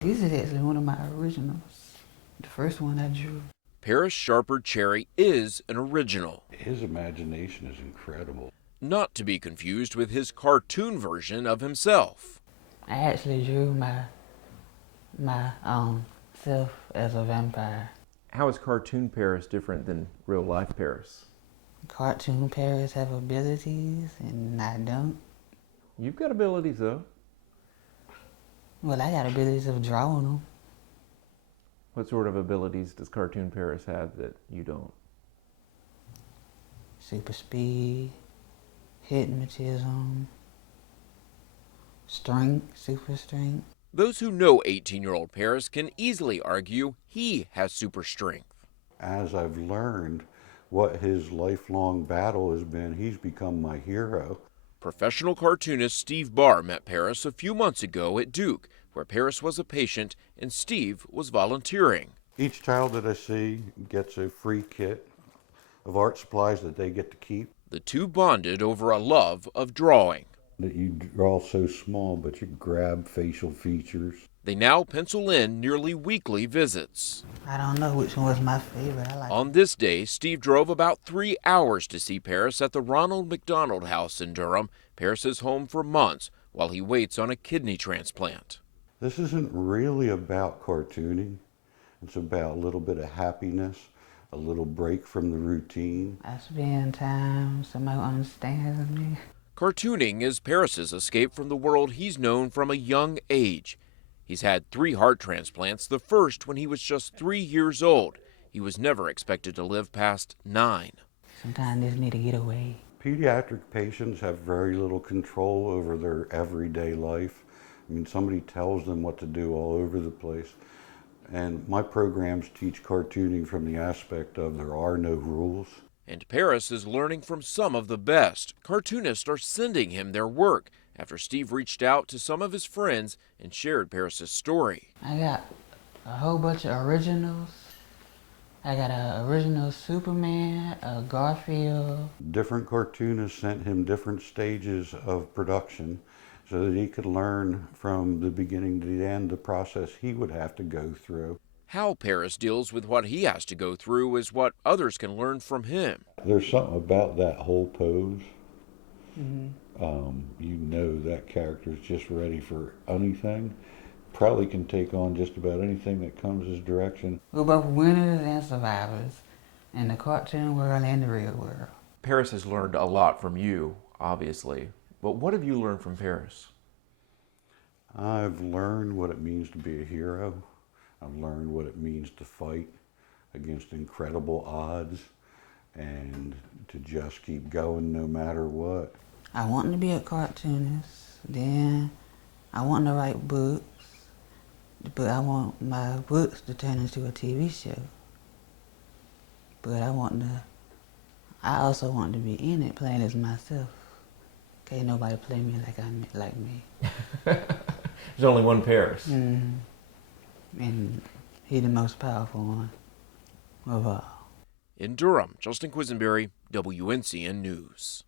This is actually one of my originals. The first one I drew. Paris Sharper Cherry is an original. His imagination is incredible. Not to be confused with his cartoon version of himself. I actually drew my self as a vampire. How is cartoon Paris different than real life Paris? Cartoon Paris have abilities and I don't. You've got abilities though. Well, I got abilities of drawing them. What sort of abilities does cartoon Paris have that you don't? Super speed, hypnotism, strength, super strength. Those who know 18-year-old Paris can easily argue he has super strength. As I've learned what his lifelong battle has been, he's become my hero. Professional cartoonist Steve Barr met Paris a few months ago at Duke, where Paris was a patient and Steve was volunteering. Each child that I see gets a free kit of art supplies that they get to keep. The two bonded over a love of drawing. That you draw so small, but you grab facial features. They now pencil in nearly weekly visits. I don't know which one was my favorite. On this day, Steve drove about 3 hours to see Paris at the Ronald McDonald House in Durham. Paris is home for months while he waits on a kidney transplant. This isn't really about cartooning. It's about a little bit of happiness, a little break from the routine. I spend time, somebody understands me. Cartooning is Paris's escape from the world he's known from a young age. He's had 3 heart transplants, the first when he was just 3 years old. He was never expected to live past 9. Sometimes they just need to get away. Pediatric patients have very little control over their everyday life. I mean, somebody tells them what to do all over the place. And my programs teach cartooning from the aspect of there are no rules. And Paris is learning from some of the best. Cartoonists are sending him their work after Steve reached out to some of his friends and shared Paris's story. I got a whole bunch of originals. I got an original Superman, a Garfield. Different cartoonists sent him different stages of production so that he could learn from the beginning to the end the process he would have to go through. How Paris deals with what he has to go through is what others can learn from him. There's something about that whole pose. Mm-hmm. You know that character's just ready for anything. Probably can take on just about anything that comes his direction. We're both winners and survivors in the cartoon world and the real world. Paris has learned a lot from you, obviously. But what have you learned from Paris? I've learned what it means to be a hero. I've learned what it means to fight against incredible odds and to just keep going no matter what. I want to be a cartoonist, then I want to write books, but I want my books to turn into a TV show. But I also want to be in it playing as myself. Can't nobody play me like me. There's only one Paris. Mm-hmm. And he's the most powerful one of all. In Durham, Justin Quisenberry, WNCN News.